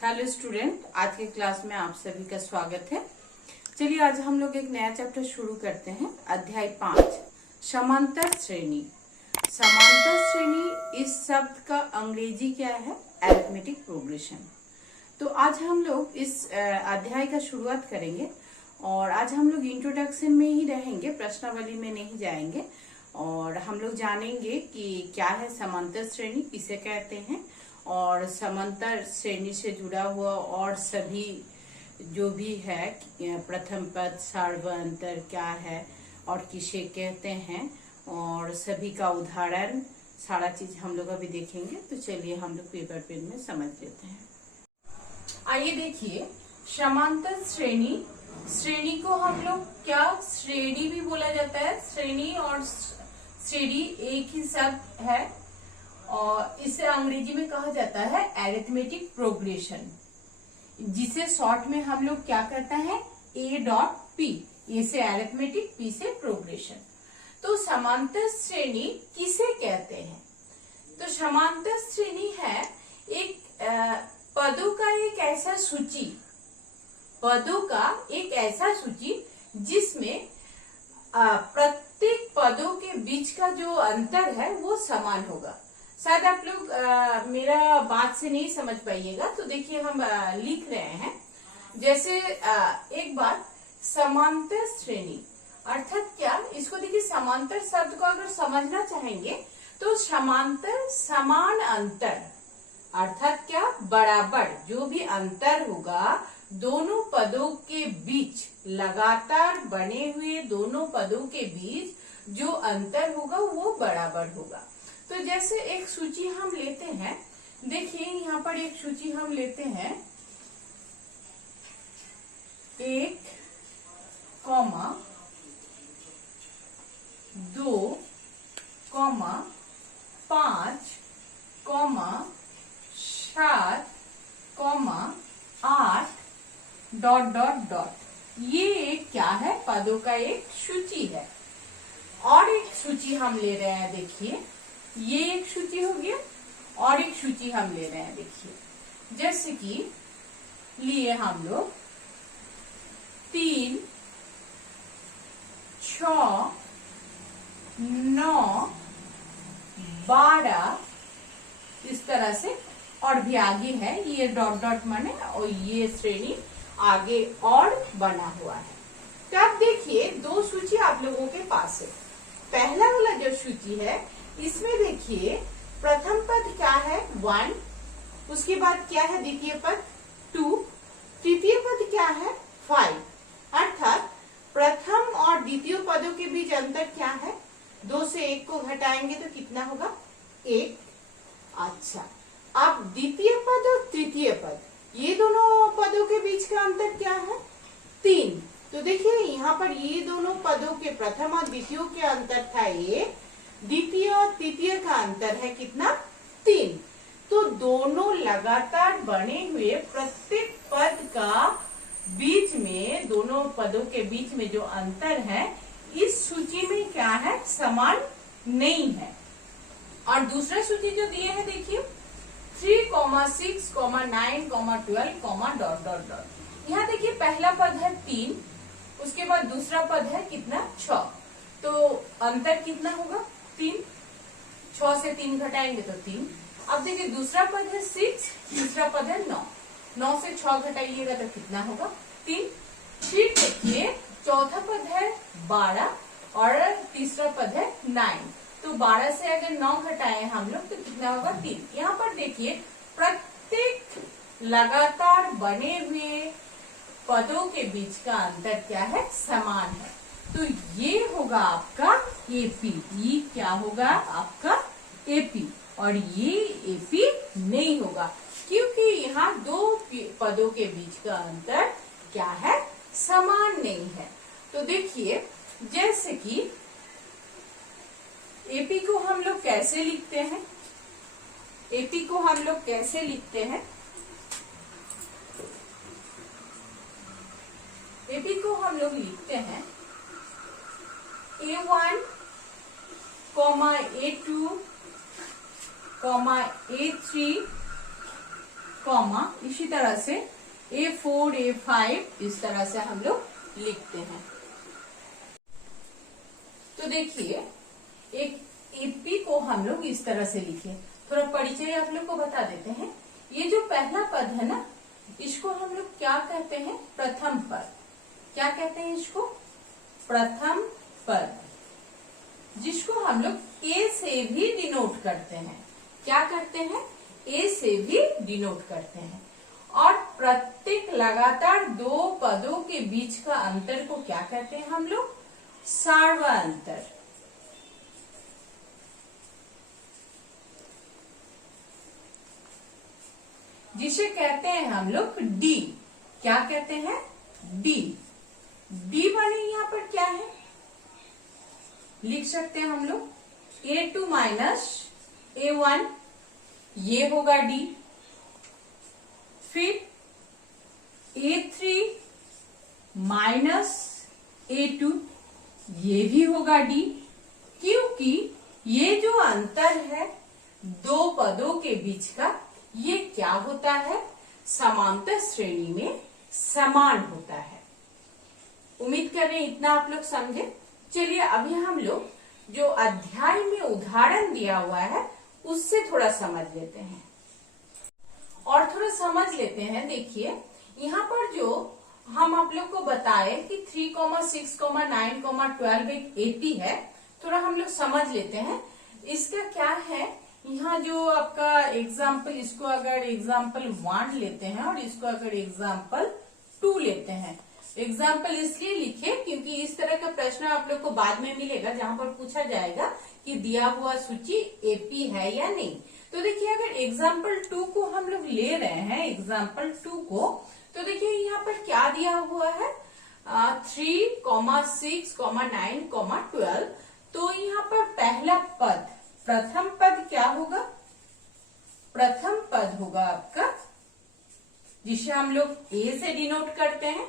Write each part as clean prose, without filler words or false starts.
Hello student, आज के class में आप सभी का स्वागत है। चलिए आज हम लोग एक नया चैप्टर शुरू करते हैं। अध्याय 5 समांतर श्रेणी। समांतर श्रेणी इस शब्द का अंग्रेजी क्या है? Arithmetic progression. तो आज हम लोग इस अध्याय का शुरुआत करेंगे और आज हम लोग इंट्रोडक्शन में ही रहेंगे, प्रश्नावली में नहीं जाएंगे। और हम लोग जानेंगे कि क्या है समांतर श्रेणी, किसे कहते हैं, और समांतर श्रेणी से जुड़ा हुआ और सभी जो भी है, प्रथम पद, सार्वअंतर क्या है और किसे कहते हैं, और सभी का उदाहरण, सारा चीज हम लोग अभी देखेंगे। तो चलिए हम लोग पेपर पेन में समझ लेते हैं। आइए देखिए, समांतर श्रेणी, श्रेणी को हम लोग क्या श्रेणी भी बोला जाता है। श्रेणी और श्रेणी एक ही शब्द है और इसे अंग्रेजी में कहा जाता है अरिथमेटिक प्रोग्रेशन, जिसे शॉर्ट में हम लोग क्या करते हैं, A.P। ए से अरिथमेटिक, P से प्रोग्रेशन। तो समांतर श्रेणी किसे कहते हैं? तो समांतर श्रेणी है एक पदों का एक ऐसा सूची, पदों का एक ऐसा सूची जिसमें प्रत्येक पदों के बीच का जो अंतर है वो समान होगा। शायद आप लोग मेरा बात से नहीं समझ पाइएगा, तो देखिए हम लिख रहे हैं। जैसे एक बात, समांतर श्रेणी अर्थात क्या, इसको देखिए, समांतर शब्द को अगर समझना चाहेंगे तो समांतर समान अंतर अर्थात क्या, बराबर जो भी अंतर होगा दोनों पदों के बीच, लगातार बने हुए दोनों पदों के बीच जो अंतर होगा वो बराबर होगा। तो जैसे एक सूची हम लेते हैं, देखिए यहाँ पर एक सूची हम लेते हैं, 1, 2, 5, 7, 8 ... ये एक क्या है, पदों का एक सूची है। और एक सूची हम ले रहे हैं, देखिए ये एक सूची हो गया और एक सूची हम ले रहे हैं, देखिए जैसे कि लिए हम लोग 3, 6, 9, 12 इस तरह से, और भी आगे है ये ... माने, और ये श्रेणी आगे और बना हुआ है। तब देखिए दो सूची आप लोगों के पास है। पहला वाला जो सूची है इसमें देखिए प्रथम पद क्या है, 1, उसके बाद क्या है द्वितीय पद, 2, तृतीय पद क्या है, 5। अर्थात प्रथम और द्वितीय पदों के बीच अंतर क्या है, 2 से 1 को घटाएंगे तो कितना होगा, 1। अच्छा, अब द्वितीय पद और तृतीय पद, ये दोनों पदों के बीच का अंतर क्या है, 3। तो देखिए यहाँ पर ये दोनों पदों के प्रथम और द्वितीय के अंतर था 1, द्वितीय और तृतीय का अंतर है कितना, 3। तो दोनों लगातार बने हुए प्रत्येक पद का बीच में, दोनों पदों के बीच में जो अंतर है इस सूची में क्या है, समान नहीं है। और दूसरा सूची जो दिए है देखिए 3, 6, 9, 12 ... यहाँ देखिए पहला पद है 3, उसके बाद दूसरा पद है कितना, 6। तो अंतर कितना होगा, 3। 6 से 3 घटाएंगे तो 3। अब देखिए दूसरा पद है 6, तीसरा पद है 9। 9 से 6 घटाइएगा तो कितना होगा, 3। फिर देखिए चौथा पद है 12 और तीसरा पद है 9। तो 12 से अगर 9 घटाए हम लोग तो कितना होगा, 3। यहाँ पर देखिए प्रत्येक लगातार बने हुए पदों के बीच का अंतर क्या है, समान है। तो ये होगा आपका एपी, ये क्या होगा आपका एपी, और ये एपी नहीं होगा क्योंकि यहाँ दो पदों के बीच का अंतर क्या है, समान नहीं है। तो देखिए जैसे कि एपी को हम लोग कैसे लिखते हैं, एपी को हम लोग कैसे लिखते हैं, एपी को हम लोग लिखते हैं A1, A2, A3, कॉमा इसी तरह से A4 A5 इस तरह से हम लोग लिखते हैं। तो देखिए एक एपी को हम लोग इस तरह से लिखे। थोड़ा परिचय आप लोग को बता देते हैं। ये जो पहला पद है ना, इसको हम लोग क्या कहते हैं? प्रथम पद। क्या कहते हैं इसको? प्रथम पद, जिसको हम लोग ए से भी डिनोट करते हैं। क्या करते हैं? ए से भी डिनोट करते हैं। और प्रत्येक लगातार दो पदों के बीच का अंतर को क्या कहते हैं हम लोग? सार्वअंतर। जिसे कहते हैं हम लोग डी। क्या कहते हैं? डी। डी माने यहाँ पर क्या है? लिख सकते हैं हम लोग A2 माइनस A1, ये होगा डी। फिर A3 माइनस A2, ये भी होगा डी। क्योंकि ये जो अंतर है दो पदों के बीच का, ये क्या होता है? समांतर श्रेणी में समान होता है। उम्मीद कर रहे हैं इतना आप लोग समझे। चलिए अभी हम लोग जो अध्याय में उदाहरण दिया हुआ है उससे थोड़ा समझ लेते हैं और थोड़ा समझ लेते हैं। देखिए यहाँ पर जो हम आप लोग को बताए कि 3, 6, 9, 12 एक एपी है, थोड़ा हम लोग समझ लेते हैं इसका क्या है। यहाँ जो आपका एग्जाम्पल, इसको अगर एग्जाम्पल 1 लेते हैं और इसको अगर एग्जाम्पल 2 लेते हैं। एग्जाम्पल इसलिए लिखे क्योंकि इस तरह का प्रश्न आप लोग को बाद में मिलेगा जहां पर पूछा जाएगा कि दिया हुआ सूची एपी है या नहीं। तो देखिए अगर एग्जाम्पल 2 को हम लोग ले रहे हैं, एग्जाम्पल 2 को, तो देखिए यहाँ पर क्या दिया हुआ है? 3, 6, 9, 12। तो यहाँ पर पहला पद, प्रथम पद क्या होगा? प्रथम पद होगा आपका, जिसे हम लोग ए से डिनोट करते हैं।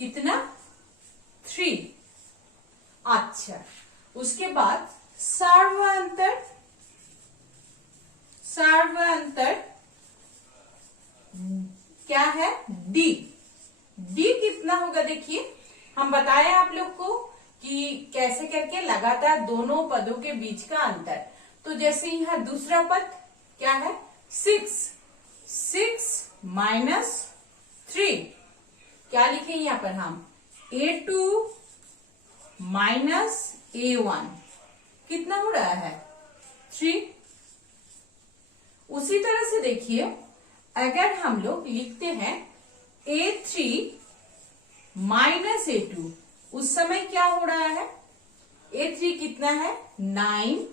कितना? 3। अच्छा, उसके बाद सार्वअंतर। सार्वअंतर क्या है? डी। डी कितना होगा? देखिए हम बताए आप लोग को कि कैसे करके लगातार दोनों पदों के बीच का अंतर। तो जैसे यहाँ दूसरा पद क्या है? 6 माइनस 3। क्या लिखे यहाँ पर हम? A2 माइनस A1 कितना हो रहा है? 3। उसी तरह से देखिए अगर हम लोग लिखते हैं A3 माइनस A2, उस समय क्या हो रहा है? A3 कितना है? 9,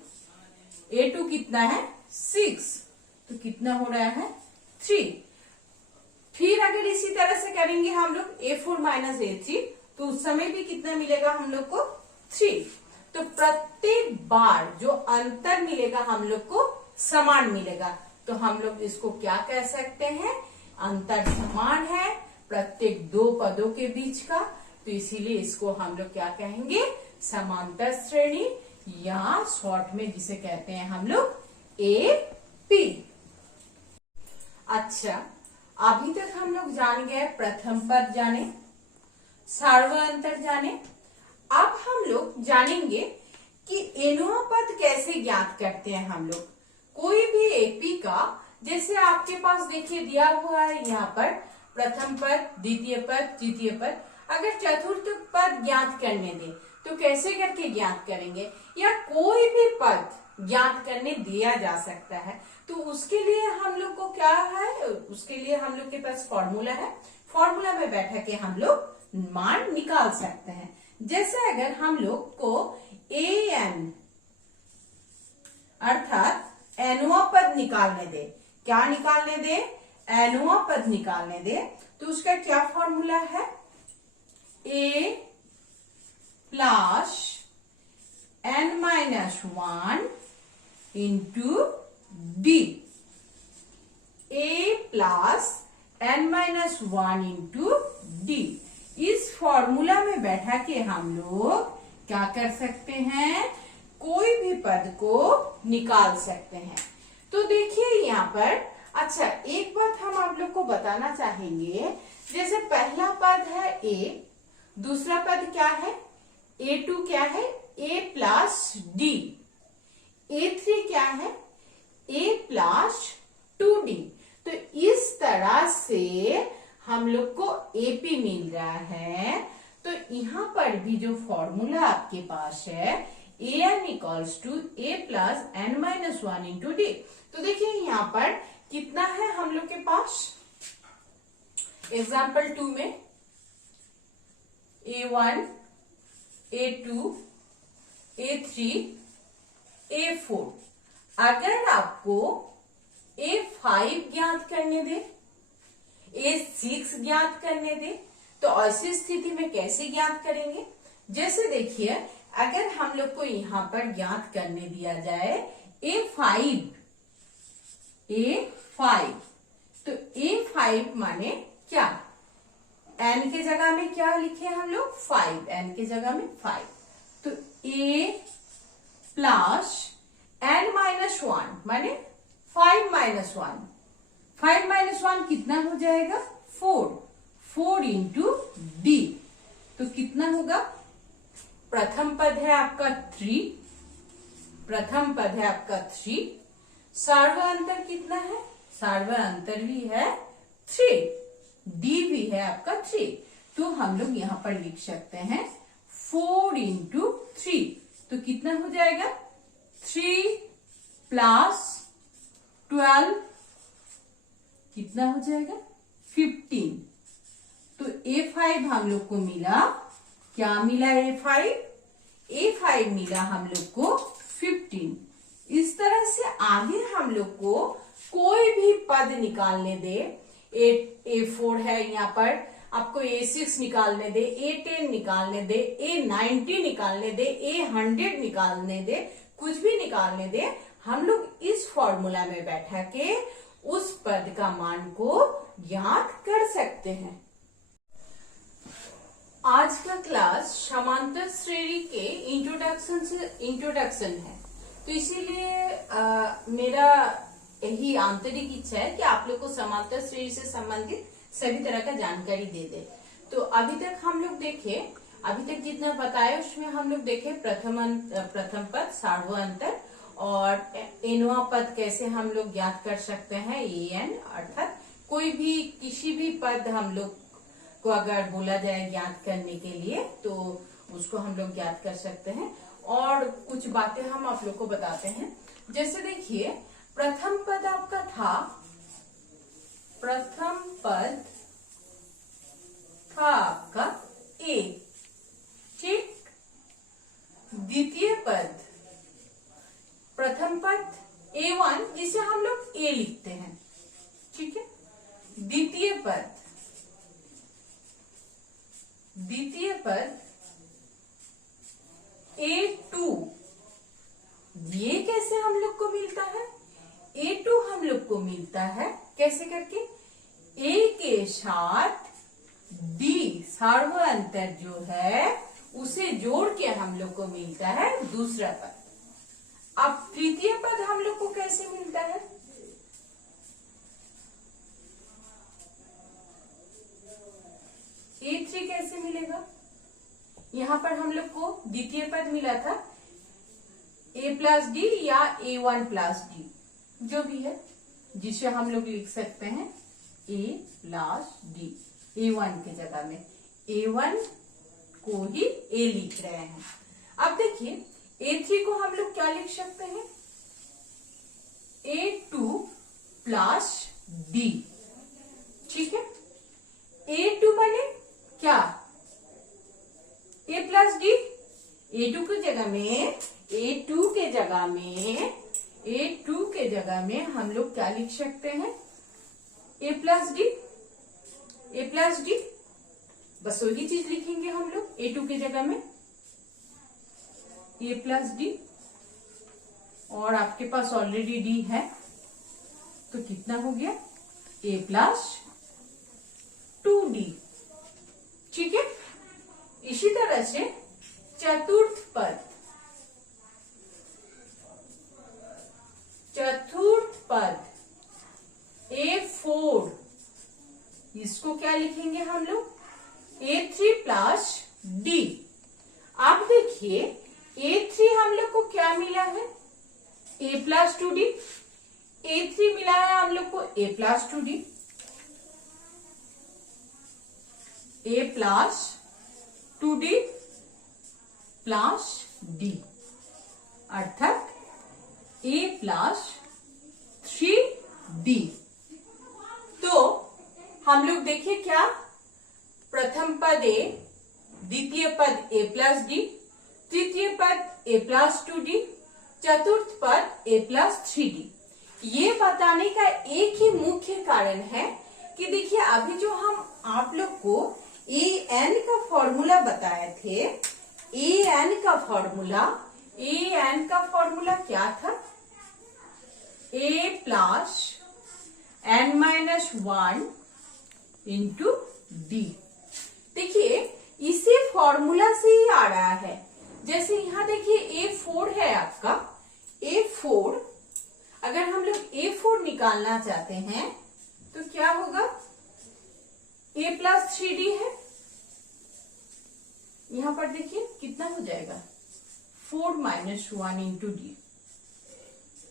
A2 कितना है? 6, तो कितना हो रहा है? 3। फिर अगर इसी तरह से करेंगे हम लोग A4 माइनस A3, तो उस समय भी कितना मिलेगा हम लोग को? 3। तो प्रत्येक बार जो अंतर मिलेगा हम लोग को समान मिलेगा। तो हम लोग इसको क्या कह सकते हैं? अंतर समान है प्रत्येक दो पदों के बीच का, तो इसीलिए इसको हम लोग क्या कहेंगे? समांतर श्रेणी, या शॉर्ट में जिसे कहते हैं हम लोग एपी। अच्छा, अभी तक हम लोग जान गए प्रथम पद जाने, सार्वअंतर जाने। अब हम लोग जानेंगे कि एनुआ पद कैसे ज्ञात करते हैं हम लोग। कोई भी एपी का, जैसे आपके पास देखिए दिया हुआ है यहाँ पर प्रथम पद, द्वितीय पद, तृतीय पद। अगर चतुर्थ पद ज्ञात करने दे तो कैसे करके ज्ञात करेंगे? या कोई भी पद ज्ञात करने दिया जा सकता है, तो उसके लिए हम लोग को क्या है? उसके लिए हम लोग के पास फॉर्मूला है। फॉर्मूला में बैठा के हम लोग मान निकाल सकते हैं। जैसे अगर हम लोग को एन अर्थात एनुआ पद निकालने दे, क्या निकालने दे? एनुआ पद निकालने दे, तो उसका क्या फॉर्मूला है? A plus n-1 into D. A plus n-1 into D. इस फॉर्मूला में बैठा के हम लोग क्या कर सकते हैं? कोई भी पद को निकाल सकते हैं। तो देखिए यहाँ पर अच्छा, एक बात हम आप लोग को बताना चाहेंगे, जैसे पहला पद है a, दूसरा पद क्या है a2, क्या है a प्लस d, a3 क्या है a प्लस 2d। तो इस तरह से हम लोग को AP मिल रहा है। तो यहाँ पर भी जो फॉर्मूला आपके पास है an equals to a plus n minus 1 into d. तो देखिए यहाँ पर कितना है हम लोग के पास, एग्जाम्पल 2 में a1, a2, a3, a4। अगर आपको a5 ज्ञात करने दे, a6 ज्ञात करने दे, तो ऐसी स्थिति में कैसे ज्ञात करेंगे? जैसे देखिए, अगर हम लोग को यहां पर ज्ञात करने दिया जाए a5, तो a5 माने क्या, n के जगह में क्या लिखे हम लोग 5, n के जगह में 5, तो a प्लस n माइनस 1 माने 5 माइनस 1, 5 माइनस 1 कितना हो जाएगा 4 इंटू डी। तो कितना होगा, प्रथम पद है आपका 3, प्रथम पद है आपका 3, सार्व अंतर कितना है, सार्व अंतर भी है 3, डी भी है आपका 3। तो हम लोग यहां पर लिख सकते हैं 4 इंटू 3, तो कितना हो जाएगा 3 प्लस 12 कितना हो जाएगा 15। तो a5 हम लोग को मिला, क्या मिला a5 मिला हम लोग को 15। इस तरह से आगे हम लोग को कोई भी पद निकालने दे, a4 है यहाँ पर, आपको a6 निकालने दे, a10 निकालने दे, a90 निकालने दे, a100 निकालने दे, कुछ भी निकालने दे, हम लोग इस फॉर्मूला में बैठा के उस पद का मान को ज्ञात कर सकते हैं। आज का क्लास समांतर श्रेणी के इंट्रोडक्शन है, तो इसीलिए मेरा यही आंतरिक इच्छा है कि आप लोग को समांतर श्रेणी से संबंधित सभी तरह का जानकारी दे दे। तो अभी तक हम लोग देखे, अभी तक जितना बताया उसमें हम लोग देखे प्रथम पद, सार्व अंतर और एनवा पद कैसे हम लोग ज्ञात कर सकते हैं, an, अर्थात कोई भी किसी भी पद हम लोग को अगर बोला जाए ज्ञात करने के लिए तो उसको हम लोग ज्ञात कर सकते हैं। और कुछ बातें हम आप लोग को बताते हैं, जैसे देखिए प्रथम पद आपका था, प्रथम पद था आपका a, ठीक। द्वितीय पद, प्रथम पद a1 जिसे हम लोग a लिखते हैं, ठीक है। द्वितीय पद a2, ये कैसे हम लोग को मिलता है, a2 हम लोग को मिलता है कैसे करके, a के साथ d सार्व अंतर जो है उसे जोड़ के हम लोग को मिलता है दूसरा पद। अब तृतीय पद हम लोग को कैसे मिलता है, a3 कैसे मिलेगा, यहाँ पर हम लोग को द्वितीय पद मिला था a प्लस डी या a1 प्लस डी, जो भी है जिसे हम लोग लिख सकते हैं a प्लस डी, a1 की जगह में a1 को ही a लिख रहे हैं। अब देखिए a3 को हम लोग क्या लिख सकते हैं, a2 प्लस डी, ठीक है। a2 बने क्या a प्लस डी, a2 की जगह में a2 के जगह में हम लोग क्या लिख सकते हैं a प्लस डी, बस वही चीज लिखेंगे हम लोग a2 की जगह में a प्लस डी, और आपके पास ऑलरेडी डी है तो कितना हो गया a प्लस 2d, ठीक है। इसी तरह से चतुर्थ पद A4, इसको क्या लिखेंगे हम लोग? A3 plus D। अब देखिए A3 हम लोग को क्या मिला है? A plus 2D। A3 मिला है हम लोग को A plus 2D, A plus 2D plus D, अर्थात A प्लस 3D। तो हम लोग देखिए क्या, प्रथम पद A, द्वितीय पद A प्लस D, तृतीय पद A प्लस 2D, चतुर्थ पद A प्लस 3D। ये बताने का एक ही मुख्य कारण है कि देखिए अभी जो हम आप लोग को an का फॉर्मूला बताए थे, an का फॉर्मूला क्या था? A plus n-1 into D। देखिए इसी फॉर्मूला से ही आ रहा है। जैसे यहाँ देखिए A4 है आपका, A4 अगर हम लोग A4 निकालना चाहते हैं तो क्या होगा? A प्लस 3D है, यहां पर देखिए कितना हो जाएगा? 4-1 इंटू D,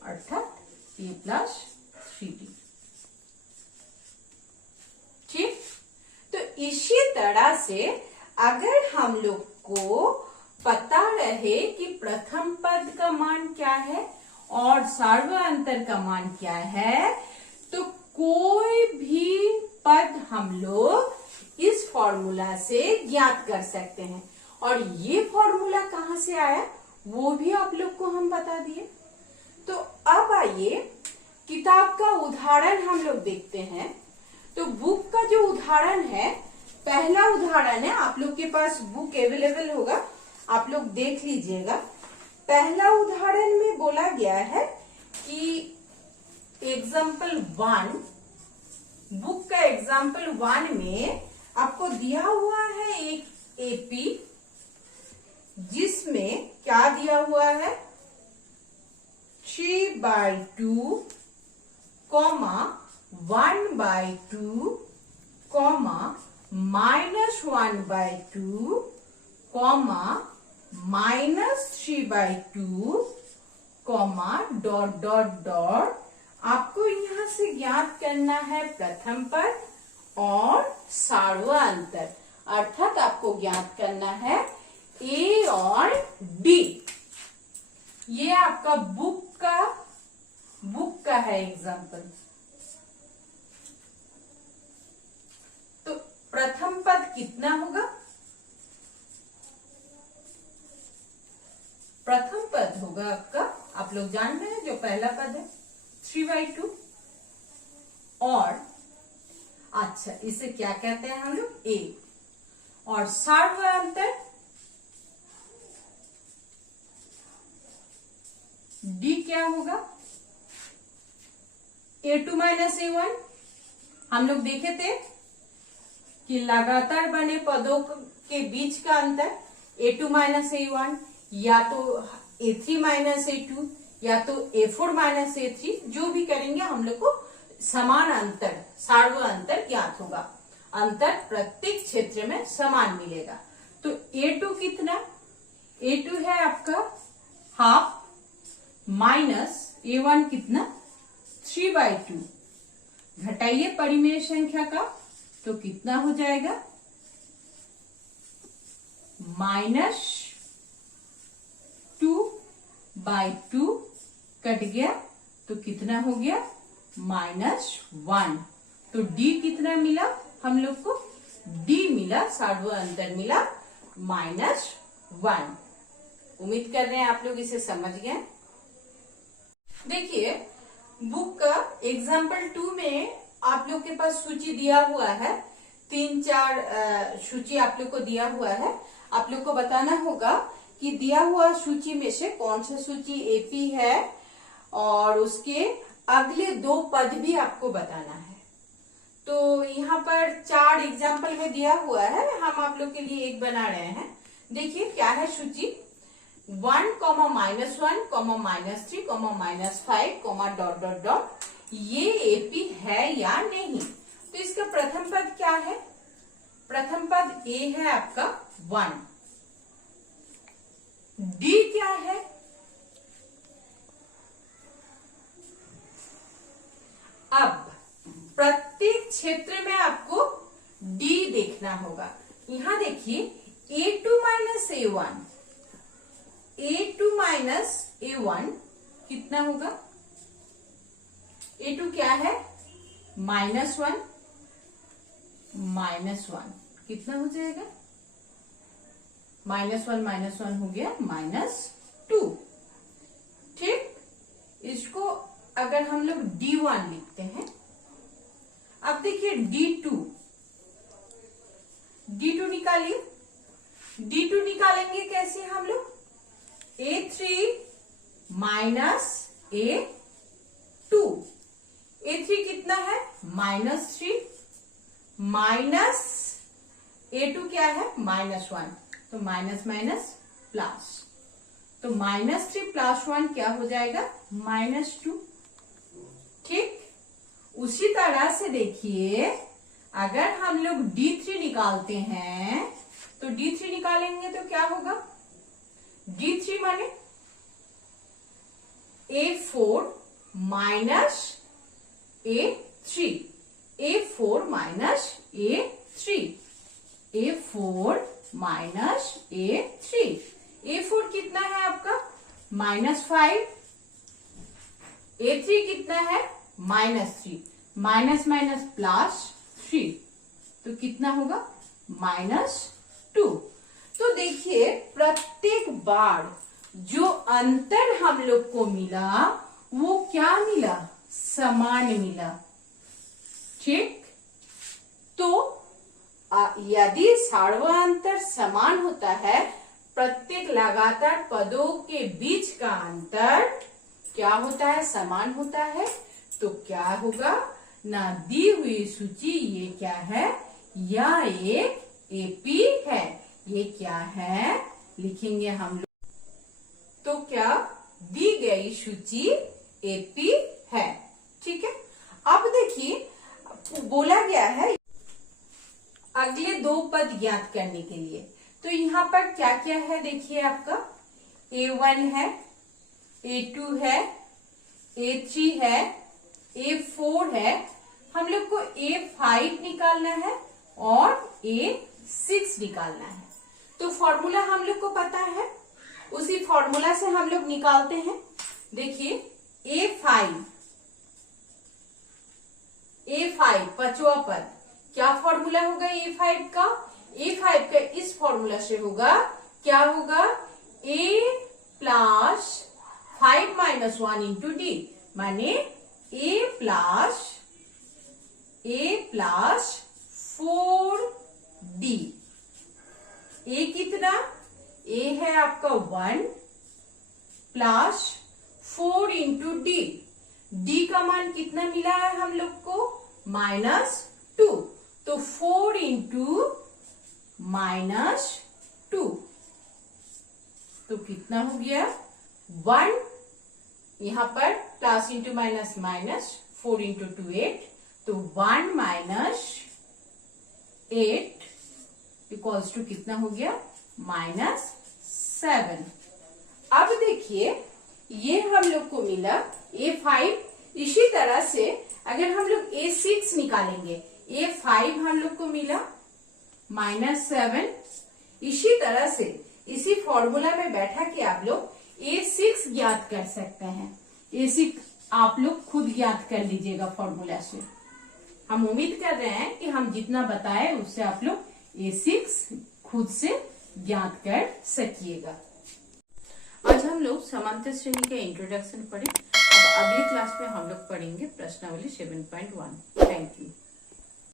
अर्थात A प्लस 3D। ठीक, तो इसी तरह से अगर हम लोग को पता रहे कि प्रथम पद का मान क्या है और सर्वांतर का मान क्या है, तो कोई भी पद हम लोग इस फॉर्मूला से ज्ञात कर सकते हैं। और ये फॉर्मूला कहाँ से आया वो भी आप लोग को हम बता दिए। तो अब आइए किताब का उदाहरण हम लोग देखते हैं। तो बुक का जो उदाहरण है, पहला उदाहरण है, आप लोग के पास बुक अवेलेबल होगा, आप लोग देख लीजिएगा। पहला उदाहरण में बोला गया है कि एग्जाम्पल 1, बुक का एग्जाम्पल 1 में आपको दिया हुआ है एक एपी, जिसमें क्या दिया हुआ है? 3/2, 1/2, -1/2, -3/2, डॉट डॉट डॉट। आपको यहां से ज्ञात करना है प्रथम पद और सार्वअंतर, अर्थात आपको ज्ञात करना है A और D। ये आपका बुक का है एग्जाम्पल। तो प्रथम पद कितना होगा? प्रथम पद होगा आपका, आप लोग जान रहे हैं जो पहला पद है 3/2, और अच्छा इसे क्या कहते हैं हम लोग? A। और सार्वअंतर D क्या होगा? A2 - A1। हम लोग देखे थे कि लगातार बने पदों के बीच का अंतर A2 - A1, या तो A3 - A2, या तो A4 - A3, जो भी करेंगे हम लोग को समान अंतर, सार्वअंतर ज्ञात होगा। अंतर प्रत्येक क्षेत्र में समान मिलेगा। तो A2 कितना? A2 है आपका हाफ, माइनस A1 कितना? 3/2। घटाइए परिमेय संख्या का, तो कितना हो जाएगा? -2/2 कट गया तो कितना हो गया? -1। तो D कितना मिला हम लोग को? D मिला, सार्वअंतर मिला -1। उम्मीद कर रहे हैं आप लोग इसे समझ गए। देखिए बुक का एग्जाम्पल 2 में आप लोग के पास सूची दिया हुआ है, 3-4 सूची आप लोग को दिया हुआ है। आप लोग को बताना होगा कि दिया हुआ सूची में से कौन सा सूची एपी है, और उसके अगले 2 पद भी आपको बताना है। तो यहाँ पर 4 एग्जाम्पल में दिया हुआ है, हम आप लोग के लिए एक बना रहे हैं। देखिए क्या है सूची? 1, -1, -3, -5, डॉट डॉट डॉट। ये एपी है या नहीं। तो इसका प्रथम पद क्या है? प्रथम पद ए है आपका 1। डी क्या है? अब प्रत्येक क्षेत्र में आपको डी देखना होगा। यहां देखिए A2 minus A1, A2 minus A1 कितना होगा? A2 क्या है? -1, -1 कितना हो जाएगा? -1 हो गया -2। ठीक, इसको अगर हम लोग D1 लिखते हैं। अब देखिए D2 निकालिए। D2 निकालेंगे कैसे हम लोग? A3 minus A2। A3 कितना है? -3 माइनस A2 क्या है? -1, तो माइनस माइनस प्लस, तो -3 + 1 क्या हो जाएगा? -2। ठीक, उसी तरह से देखिए अगर हम लोग D3 निकालते हैं तो D3 निकालेंगे तो क्या होगा? D3 माने A4 minus A3, A4 minus A3, A4 minus A3। A4 कितना है आपका? -5। A3 कितना है? -3, माइनस माइनस प्लस 3, तो कितना होगा? -2। तो देखिए प्रत्येक बार जो अंतर हम लोग को मिला वो क्या मिला? समान मिला। ठीक, तो यदि सार्वअंतर समान होता है, प्रत्येक लगातार पदों के बीच का अंतर क्या होता है? समान होता है। तो क्या होगा? ना दी हुई सूची ये क्या है? यह एक एपी है। ये क्या है? लिखेंगे हम लोग। तो क्या दी गई सूची एपी है। ठीक है, अब देखिए बोला गया है अगले 2 पद ज्ञात करने के लिए। तो यहाँ पर क्या क्या है? देखिए आपका A1 है, A2 है, A3 है, A4 है। हम लोग को A5 निकालना है और A6 निकालना है। तो फॉर्मूला हम लोग को पता है, उसी फॉर्मूला से हम लोग निकालते हैं। देखिए A5 पांचवा पद, क्या फॉर्मूला होगा A5 का? A5 का इस फॉर्मूला से होगा, क्या होगा? A + 5 - 1 × D, माने A + 4D। A कितना? A है आपका 1 + 4 × D। D का मान कितना मिला है हम लोग को? -2, तो 4 × -2, तो कितना हो गया? 1, यहां पर प्लस इंटू माइनस माइनस, 4 × 2 8, तो 1 - 8 इक्वल्स टू कितना हो गया? -7। अब देखिए ये हम लोग को मिला A5। इसी तरह से अगर हम लोग A6 निकालेंगे, A5 हम लोग को मिला -7। इसी तरह से इसी फॉर्मूला में बैठा के आप लोग A6 ज्ञात कर सकते हैं। A6 आप लोग खुद ज्ञात कर लीजिएगा फॉर्मूला से। हम उम्मीद कर रहे हैं कि हम जितना बताए उससे आप लोग A6 खुद से ज्ञात कर सकिएगा। आज हम लोग समांतर श्रेणी के इंट्रोडक्शन पढ़े। अब अगली क्लास में हम लोग पढ़ेंगे प्रश्नावली 7.1। Thank you.